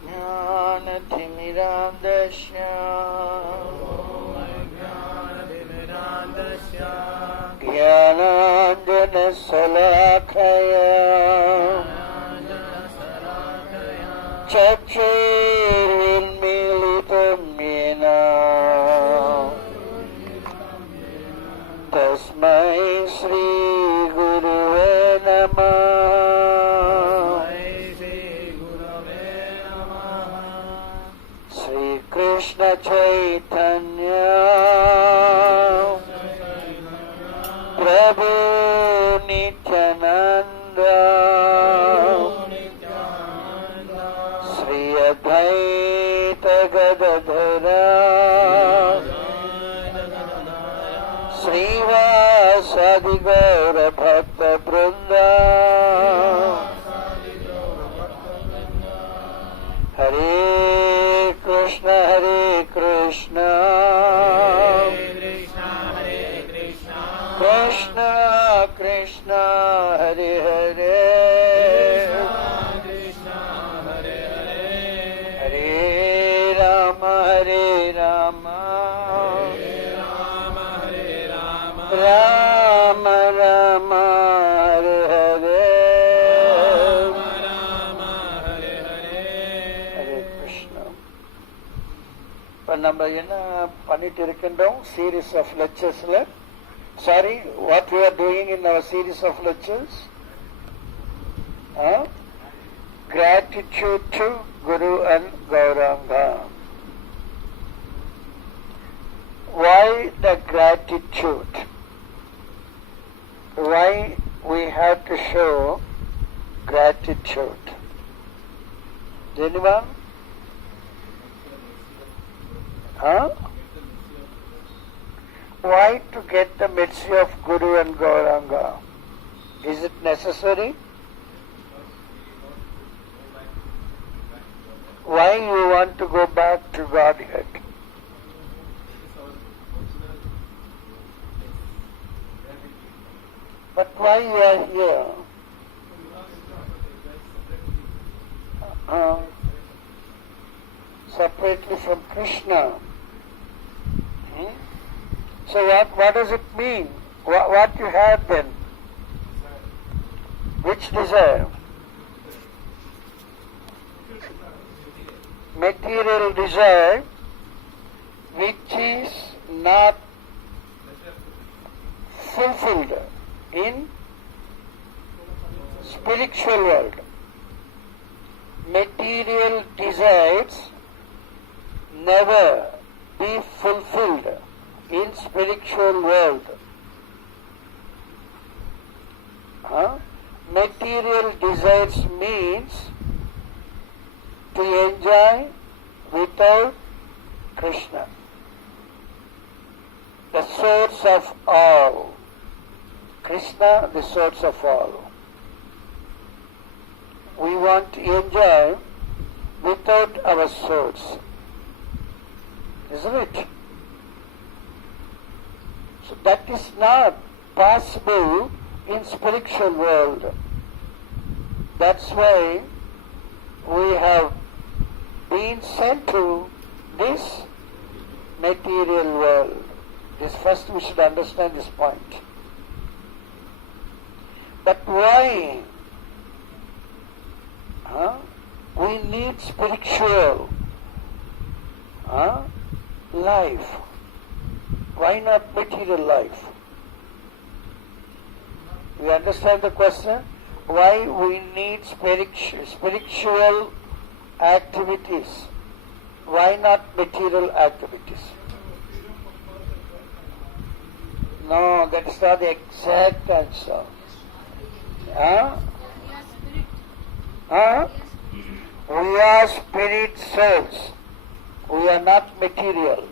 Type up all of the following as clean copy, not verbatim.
ज्ञानतिमिरान्धस्य ज्ञानाञ्जनशलाकया चक्षुरुन्मीलितं येन तस्मै श्रीगुरुवे नमः। श्रीकृष्ण चैतन्य प्रभु नित्यानंद श्री अद्वैत गदाधर श्रीवासादि गौर भक्त वृंद हरे कृष्ण कृष्ण कृष्ण हरे हरे हरे राम राम राम हरे हरे हरे कृष्ण. இப்ப நம்ம என்ன பண்ணிட்டு இருக்கின்றோம்? series of lecturesல. Sorry, what we are doing in our series of lectures? Gratitude to Guru and Gauranga. Why the gratitude? Why we have to show gratitude? Anyone? Why to get the mercy of Guru and Gauranga? Is it necessary? Why you want to go back to Godhead? But why you are here? Separately from Krishna. So what does it mean? What you have then? Which desire? Material desire which is not fulfilled in spiritual world. Material desires never be fulfilled in spiritual world. Material desires means to enjoy without Krishna, the source of all. Krishna, the source of all. We want to enjoy without our source. Isn't it? So that is not possible in spiritual world. That's why we have been sent to this material world. This first we should understand this point. But why? We need spiritual life. Why not material life? You understand the question? Why we need spiritual activities? Why not material activities? No, that is not the exact answer. We are spirit souls. We are not material.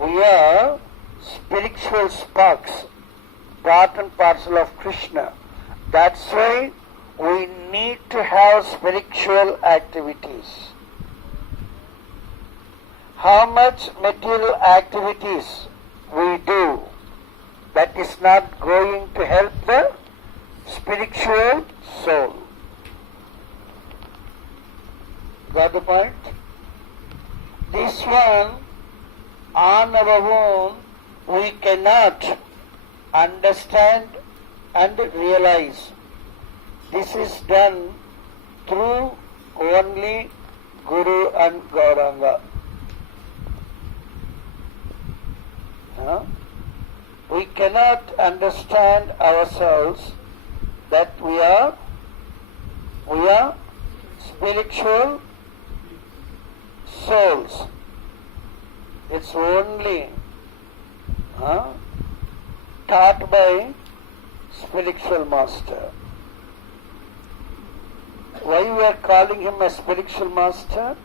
We are spiritual sparks, part and parcel of Krishna. That's why we need to have spiritual activities. How much material activities we do, that is not going to help the spiritual soul. Got the point? This one, on our own, we cannot understand and realize. This is done through only Guru and Gauranga. We cannot understand ourselves that we are spiritual souls. It's only taught by spiritual master. Why we are calling him a spiritual master?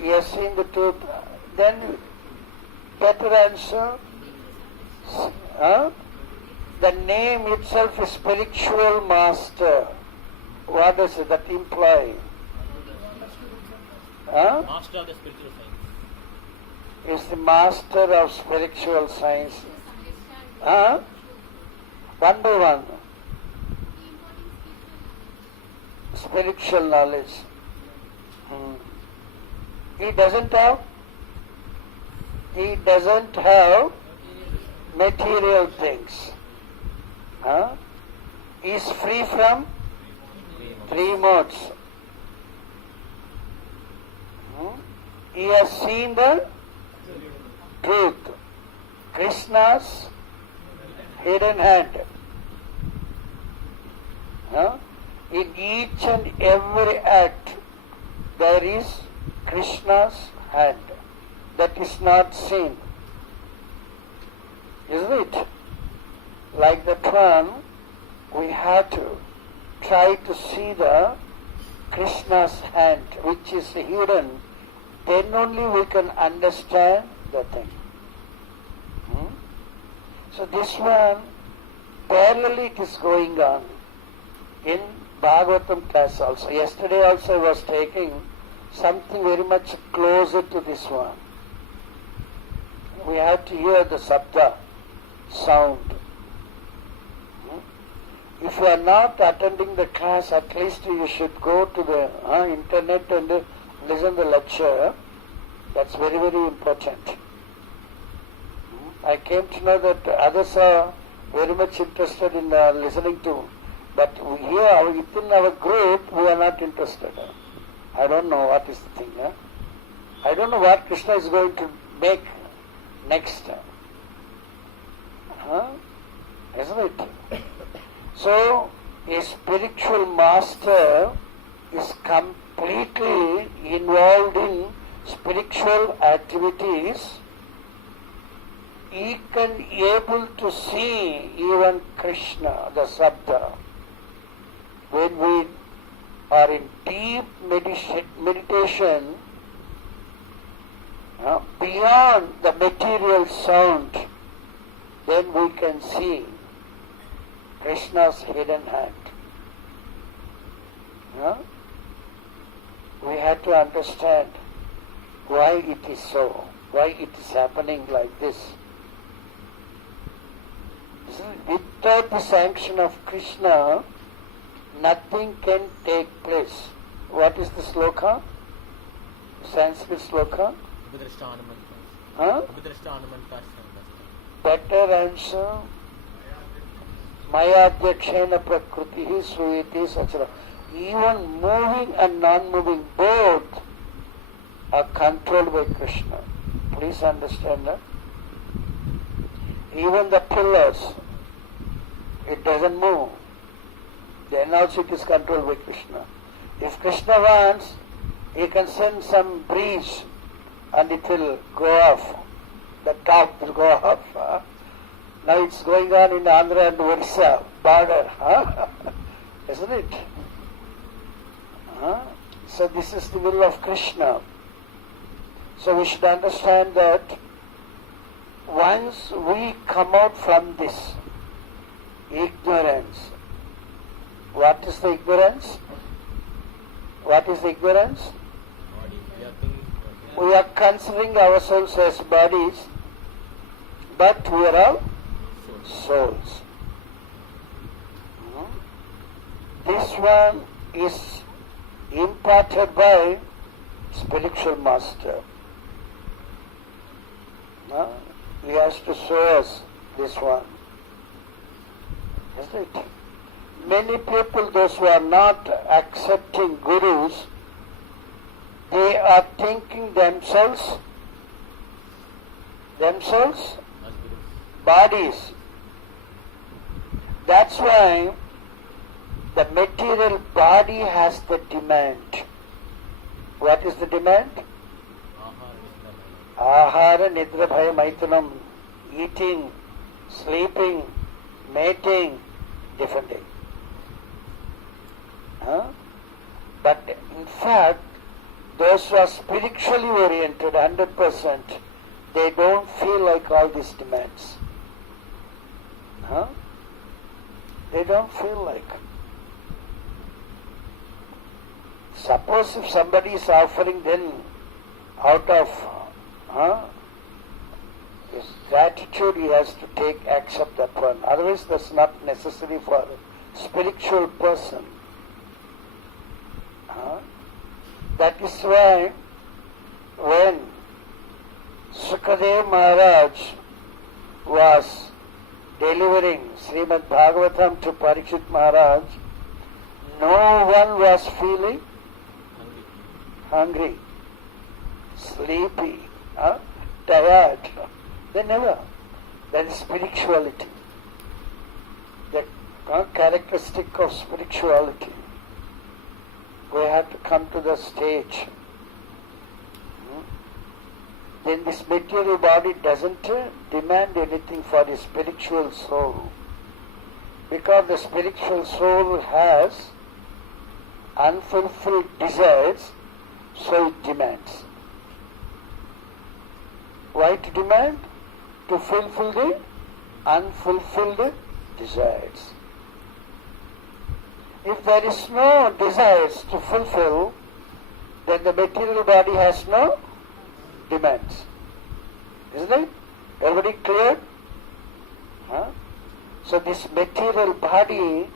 He has seen the truth. Then better answer. The name itself is spiritual master. What does that imply? Master of the spiritual science. Is the master of spiritual science. One by one. Spiritual knowledge. He doesn't have material things. He is free from three modes. He has seen the truth. Krishna's hidden hand. In each and every act there is Krishna's hand that is not seen. Isn't it? Like that one, we have to try to see the Krishna's hand which is hidden. Then only we can understand the thing. So this one, parallelly it is going on in Bhagavatam class also. Yesterday also I was taking something very much closer to this one. We have to hear the sabda, sound. If you are not attending the class, at least you should go to the internet and listen to the lecture. That's very, very important. I came to know that others are very much interested in listening to, but here within our group we are not interested. I don't know what is the thing. I don't know what Krishna is going to make next. Isn't it? So, a spiritual master is completely involved in spiritual activities. He can be able to see even Krishna, the Sabda. When we are in deep meditation, beyond the material sound, then we can see Krishna's hidden hand. We have to understand why it is so, why it is happening like this. Without the sanction of Krishna, nothing can take place. What is the sloka? Sanskrit sloka? Better answer. Mayadhyakshena prakritihi suyati sachara. Even moving and non-moving both are controlled by Krishna. Please understand that. Even the pillars, it doesn't move. Then also it is controlled by Krishna. If Krishna wants, he can send some breeze and it will go off. The top will go off. Now it's going on in Andhra and Orissa border. Isn't it? So this is the will of Krishna. So we should understand that once we come out from this ignorance, what is the ignorance? What is the ignorance? We are considering ourselves as bodies, but we are all souls. This one is imparted by spiritual master. He has to show us this one. Isn't it? Many people, those who are not accepting gurus, they are thinking themselves bodies. That's why the material body has the demand. What is the demand? Ahara, nidra, bhaya, maitunam. Eating, sleeping, mating, different thing. But in fact, those who are spiritually oriented 100%, they don't feel like all these demands. They don't feel like. Suppose if somebody is offering, then out of his gratitude he has to accept that one. Otherwise that's not necessary for a spiritual person. That is why when Sukadev Maharaj was delivering Srimad Bhagavatam to Parikshit Maharaj, no one was feeling hungry, sleepy, tired. They never. That is spirituality. The characteristic of spirituality. We have to come to the stage. Then this material body doesn't demand anything for the spiritual soul. Because the spiritual soul has unfulfilled desires, so it demands. Why to demand? To fulfill the unfulfilled desires. If there is no desires to fulfill, then the material body has no demands. Isn't it? Everybody clear? So this material body,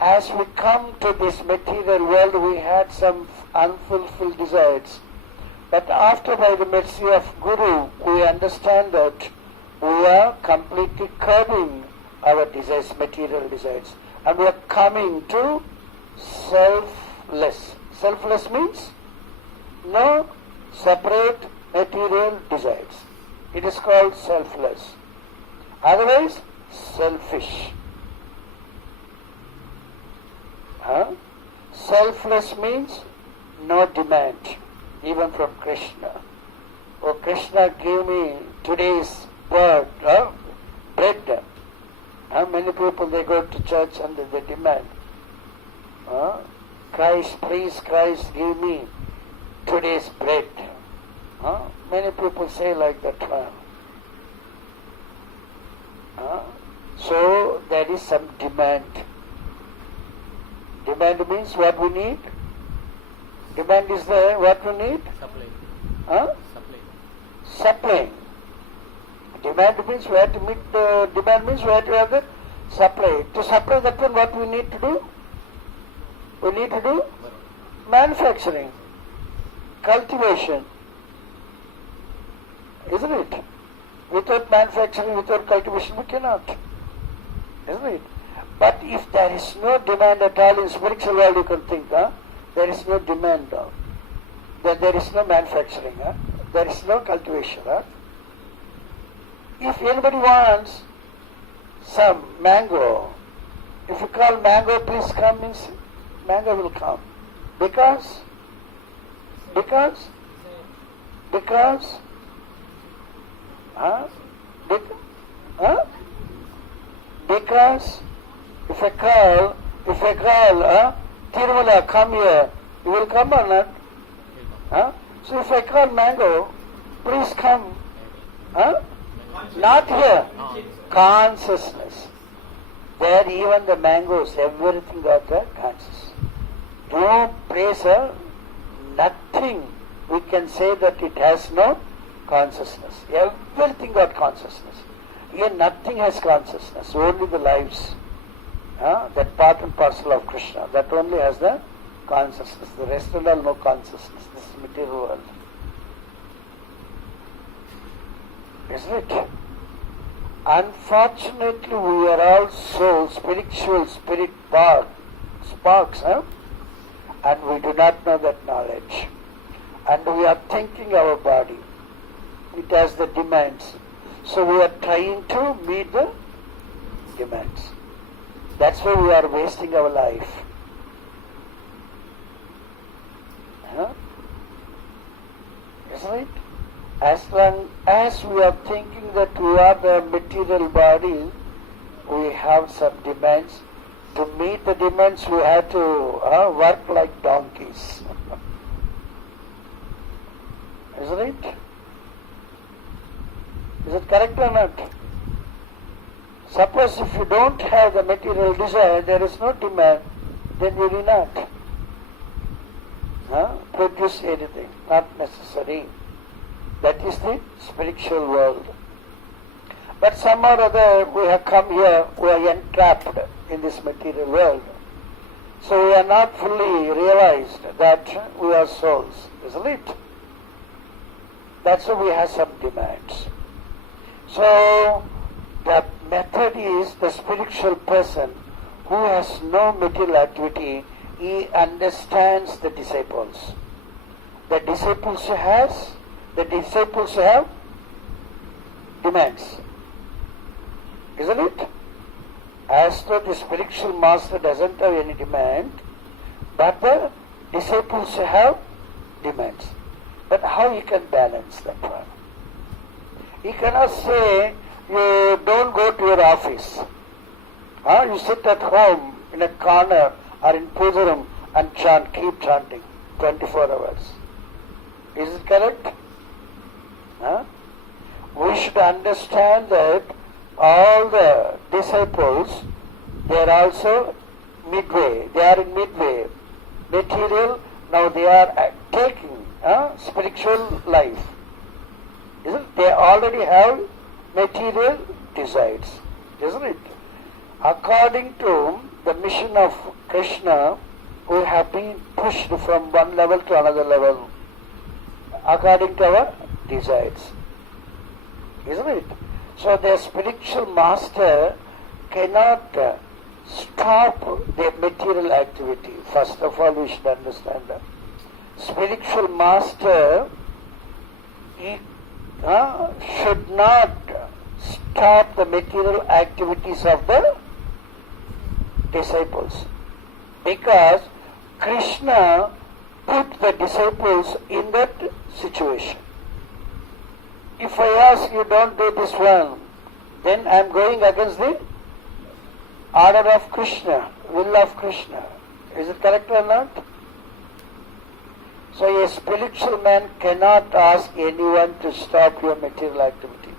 as we come to this material world, we had some unfulfilled desires. But after, by the mercy of Guru, we understand that we are completely curbing our desires, material desires. And we are coming to selfless. Selfless means no separate material desires. It is called selfless. Otherwise, selfish. Selfless means no demand, even from Krishna. Oh Krishna, give me today's bread. Many people, they go to church and they demand. Christ, please Christ, give me today's bread. Many people say like that one. So there is some demand. Demand means what we need. Demand is there, what we need? Supply. Supply. Demand means we have to meet the demand means we have to have the supply. To supply that one, what we need to do? We need to do manufacturing, cultivation. Isn't it? Without manufacturing, without cultivation, we cannot. Isn't it? But if there is no demand at all in spiritual world, you can think, there is no demand, then there is no manufacturing, there is no cultivation. If anybody wants some mango, if you call mango, please come, means mango will come. Because if I call, Tirumala, come here, you will come or not? So if I call mango, please come. Not here. Consciousness. There even the mangoes, everything got the consciousness. Don't praise her, nothing we can say that it has no consciousness. Everything got consciousness. Here nothing has consciousness, only the lives. That part and parcel of Krishna, that only has the consciousness. The rest and all no consciousness. This is material world. Isn't it? Unfortunately, we are all so spiritual, spirit sparks, and we do not know that knowledge. And we are thinking our body. It has the demands. So we are trying to meet the demands. That's why we are wasting our life. Isn't it? As long as we are thinking that we are the material body, we have some demands. To meet the demands, we have to work like donkeys. Isn't it? Is it correct or not? Suppose if you don't have the material desire, there is no demand, then you will not produce anything, not necessary. That is the spiritual world. But somehow or other we have come here, we are entrapped in this material world. So we are not fully realized that we are souls, isn't it? That's why we have some demands. So the method is the spiritual person who has no material activity, he understands the disciples. The disciples have demands. Isn't it? As though the spiritual master doesn't have any demand, but the disciples have demands. But how you can balance that one? You cannot say, you don't go to your office. You sit at home in a corner or in puja room and chant, keep chanting 24 hours. Is it correct? We should understand that all the disciples, they are also midway. They are in midway. Material, now they are taking spiritual life. Isn't it? They already have material desires. Isn't it? According to the mission of Krsna, we have been pushed from one level to another level according to our desires. Isn't it? So the spiritual master cannot stop the material activity. First of all, we should understand that. Spiritual master, he should not stop the material activities of the disciples, because Krishna put the disciples in that situation. If I ask you don't do this one, then I am going against the order of Krishna, will of Krishna. Is it correct or not? So a spiritual man cannot ask anyone to stop your material activity.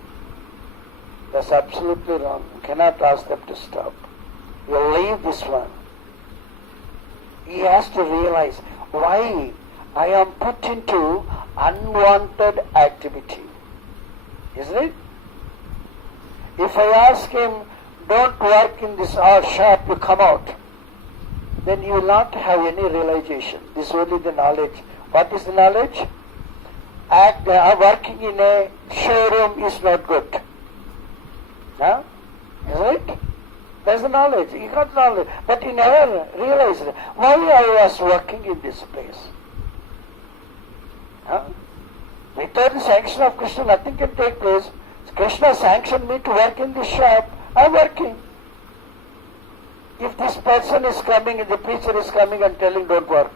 That's absolutely wrong. You cannot ask them to stop. You leave this one. He has to realize why I am put into unwanted activity. Isn't it? If I ask him, don't work in this art shop, you come out, then you will not have any realization. This is only the knowledge. What is the knowledge? Working in a showroom is not good. Isn't it? That's the knowledge. You got knowledge. But you never realized why I was working in this place. Without the sanction of Krishna, nothing can take place. Krishna sanctioned me to work in this shop. I am working. If this person is coming, the preacher is coming and telling don't work,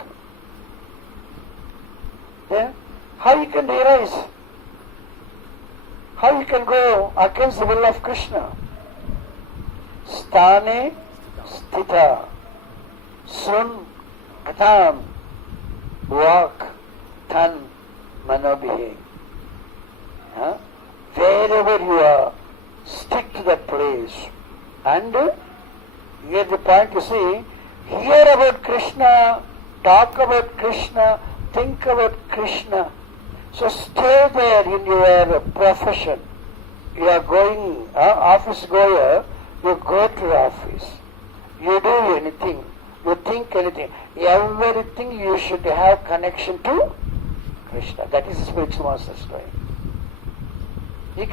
then how you can realize? How you can go against the will of Krishna? Sthane sthita sun katham vak tan manobhihe. Wherever you are, stick to that place. And here the point you see, hear about Krishna, talk about Krishna, think about Krishna. So stay there in your profession. You are going, office goer, you go to the office. You do anything. you think anything. Everything you should have connection to Krishna. That is the spiritual master's doing. You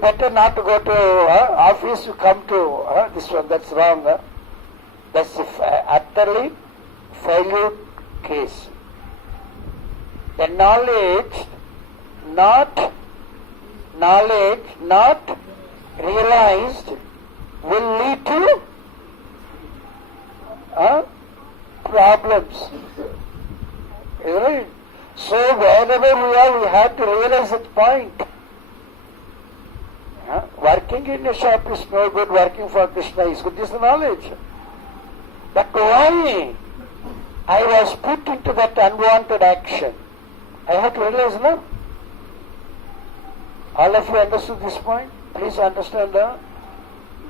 better not to go to office, you come to this one, that's wrong. That's utterly failure case. The knowledge not realized will lead to problems. Right? So wherever we are, we have to realize that point. Working in a shop is no good, working for Krishna is good. This is the knowledge. But why I was put into that unwanted action? I have to realize now. All of you understood this point? Please understand that.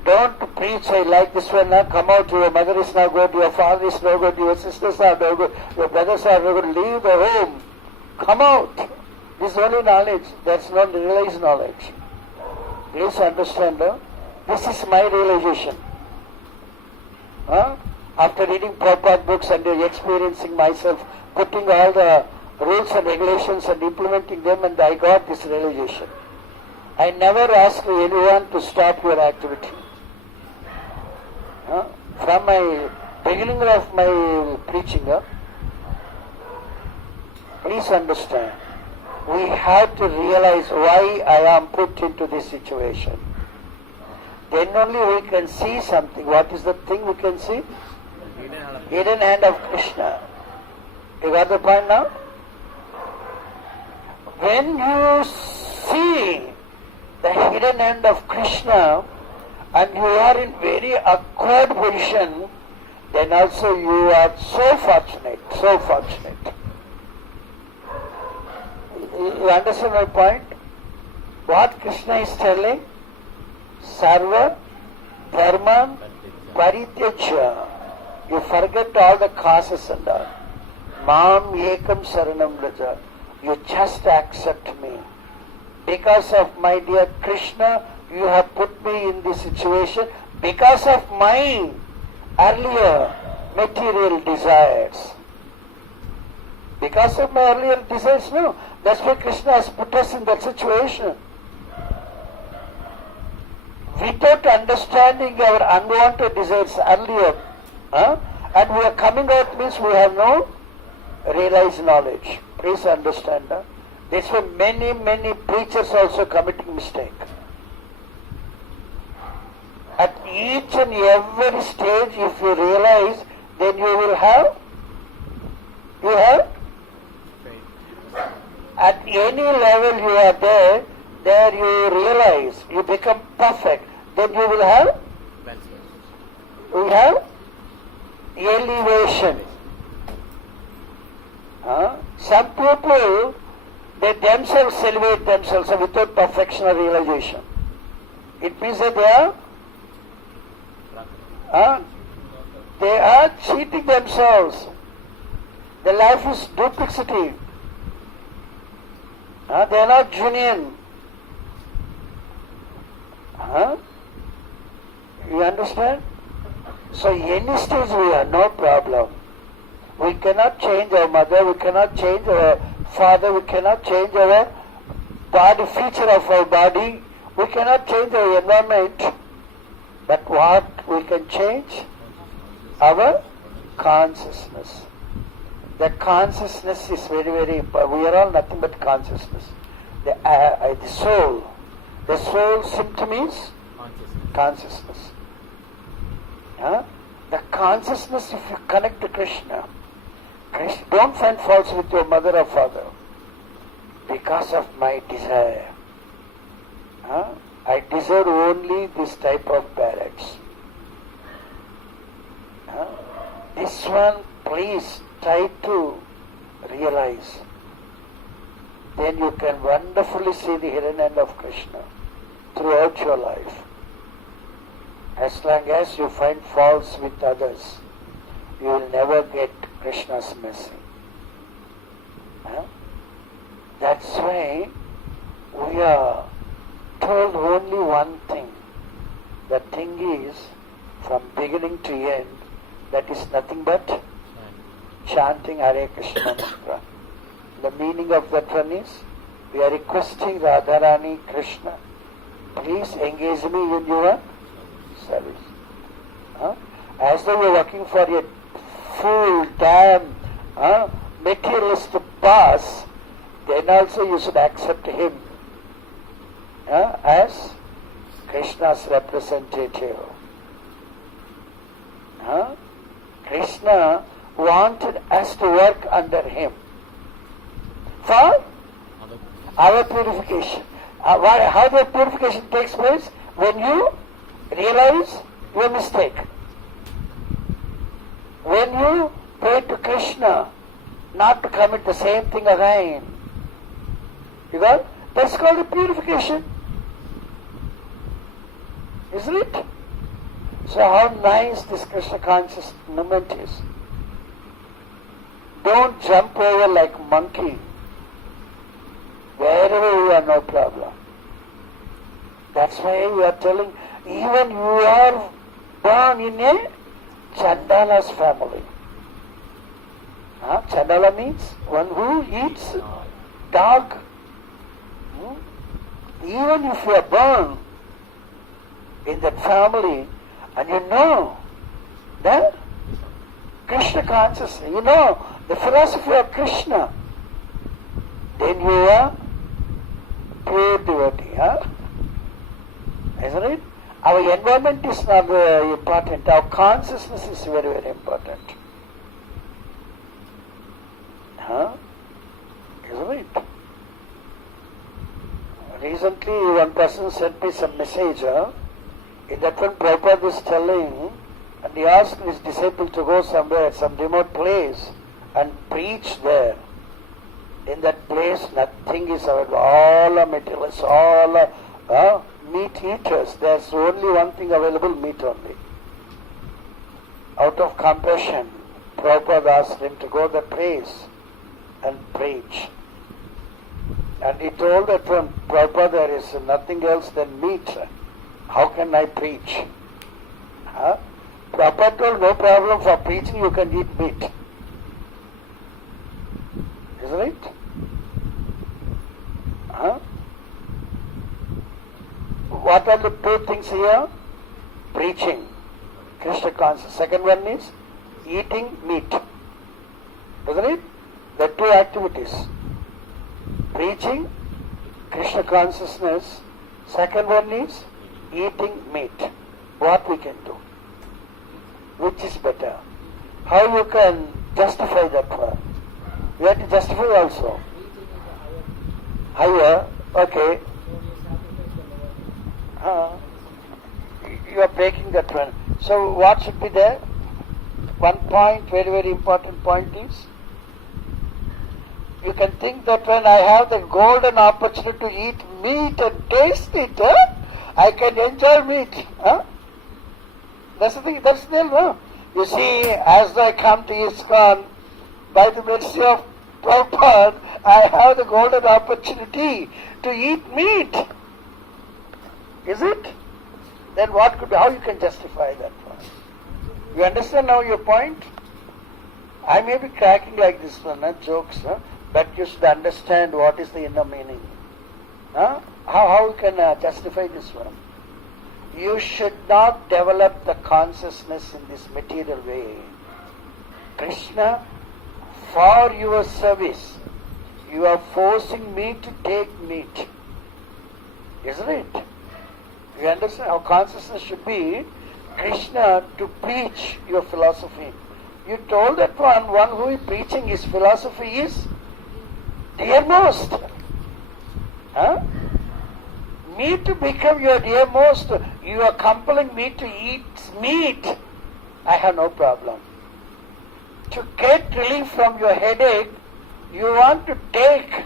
Don't preach, I like this one, come out, your mother is no good, your father is no good, your sisters are no good, your brothers are no good, leave the home. Come out. This is only knowledge. That's not realized knowledge. Please understand, this is my realization. After reading Prabhupada books and experiencing myself, putting all the rules and regulations and implementing them, and I got this realization. I never ask anyone to stop your activity. From my beginning of my preaching, please understand, we have to realize why I am put into this situation. Then only we can see something. What is the thing we can see? Hidden hand of Krishna. You got the point now? When you see the hidden hand of Krishna and you are in very awkward position, then also you are so fortunate, so fortunate. You understand my point? What Krishna is telling? Sarva Dharman Parityaja. You forget all the causes and all. Mam Ekam Saranam Raja. You just accept me. Because of my dear Krishna, you have put me in this situation because of my earlier material desires. Because of my earlier desires, no. That's why Krishna has put us in that situation. Without understanding our unwanted desires earlier, and we are coming out means we have no realized knowledge. Please understand that. That's why many preachers also committing mistake. At each and every stage, if you realize, then you will have. At any level you are there you realize, you become perfect, then you will have elevation. Some people, they themselves elevate themselves without perfection or realization. It means that they are cheating themselves. Their life is duplicity. They are not genuine. You understand? So any stage we are, no problem. We cannot change our mother, we cannot change our father, we cannot change our body, feature of our body, we cannot change our environment. But what we can change? Our consciousness. That consciousness is very important. We are all nothing but consciousness. The soul. The soul symptom is consciousness. The consciousness, if you connect to Krishna, don't find faults with your mother or father. Because of my desire. I deserve only this type of parents. This one, please try to realize. Then you can wonderfully see the hidden hand of Krishna throughout your life. As long as you find faults with others, you will never get Krishna's mercy. That's why we are told only one thing. The thing is, from beginning to end, That is nothing but chanting Hare Krishna mantra. The meaning of that one is, we are requesting Radharani Krishna, please engage me in your service. As though you are working for a full-time materialist boss, then also you should accept him as Krishna's representative. Krishna wanted us to work under him for our purification. How the purification takes place? When you realize your mistake. When you pray to Krishna not to commit the same thing again. You got? That's called a purification. Isn't it? So how nice this Krishna conscious movement is. Don't jump over like monkey. Wherever you are, no problem. That's why we are telling, even you are born in a Chandala's family. Chandala means one who eats dog. Even if you are born in that family and you know the Krishna consciousness, you know the philosophy of Krishna, then you are pure devotee. Isn't it? Our environment is not important. Our consciousness is very, very important. Isn't it? Recently, one person sent me some message. In that one, Prabhupada is telling, and he asked his disciple to go somewhere, some remote place, and preach there. In that place, nothing is available. All are materialists, all are meat eaters. There's only one thing available, meat only. Out of compassion, Prabhupada asked him to go to the place and preach. And he told that one, Prabhupada, there is nothing else than meat. How can I preach? Prabhupada told, no problem, for preaching you can eat meat. Isn't it? What are the two things here? Preaching, Krishna consciousness. Second one is eating meat. Isn't it? The two activities. Preaching, Krishna consciousness. Second one is eating meat. What we can do? Which is better? How you can justify that one? You have to justify also. Higher, okay. You are breaking that one. So what should be there? One point, very, very important point is, you can think that when I have the golden opportunity to eat meat and taste it, I can enjoy meat. That's the thing, that's the no. You see, as I come to ISKCON, by the mercy of Prabhupada, I have the golden opportunity to eat meat. Is it? Then what could be, how you can justify that one? You understand now your point? I may be cracking like this one, jokes, but you should understand what is the inner meaning. How you can justify this one? You should not develop the consciousness in this material way. Krishna, for your service, you are forcing me to take meat. Isn't it? You understand how consciousness should be? Krishna to preach your philosophy. You told that one who is preaching his philosophy is dearmost. Me to become your dearmost, you are compelling me to eat meat. I have no problem. To get relief from your headache, you want to take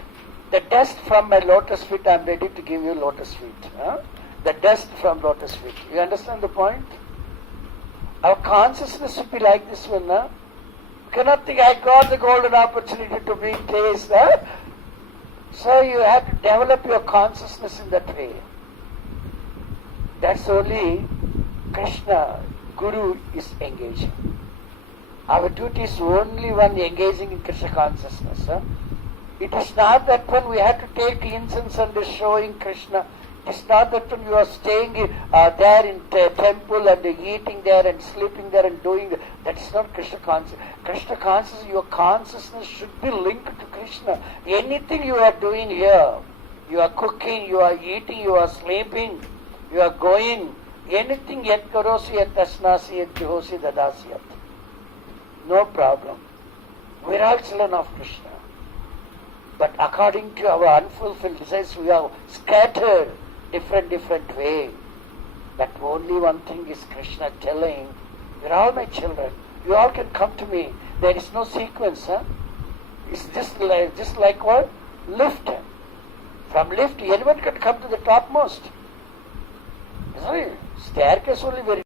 the dust from my lotus feet. I am ready to give you lotus feet. The dust from lotus feet. You understand the point? Our consciousness should be like this one. You cannot think, I got the golden opportunity to be taste. So you have to develop your consciousness in that way. That's only Krishna, Guru is engaging. Our duty is only one engaging in Krishna consciousness. It is not that when we have to take incense and showing Krishna. It is not that when you are staying there in temple and eating there and sleeping there and doing. That is not Krishna consciousness. Krishna consciousness, your consciousness should be linked to Krishna. Anything you are doing here, you are cooking, you are eating, you are sleeping, you are going, anything yet karosi yet tasnasi yet juhosi dadasi yat. No problem. We are all children of Krishna. But according to our unfulfilled desires, we are scattered different way. But only one thing is Krishna telling, you're all my children. You all can come to me. There is no sequence. It's just like what? Lift. From lift, anyone can come to the topmost. Sorry, staircase only very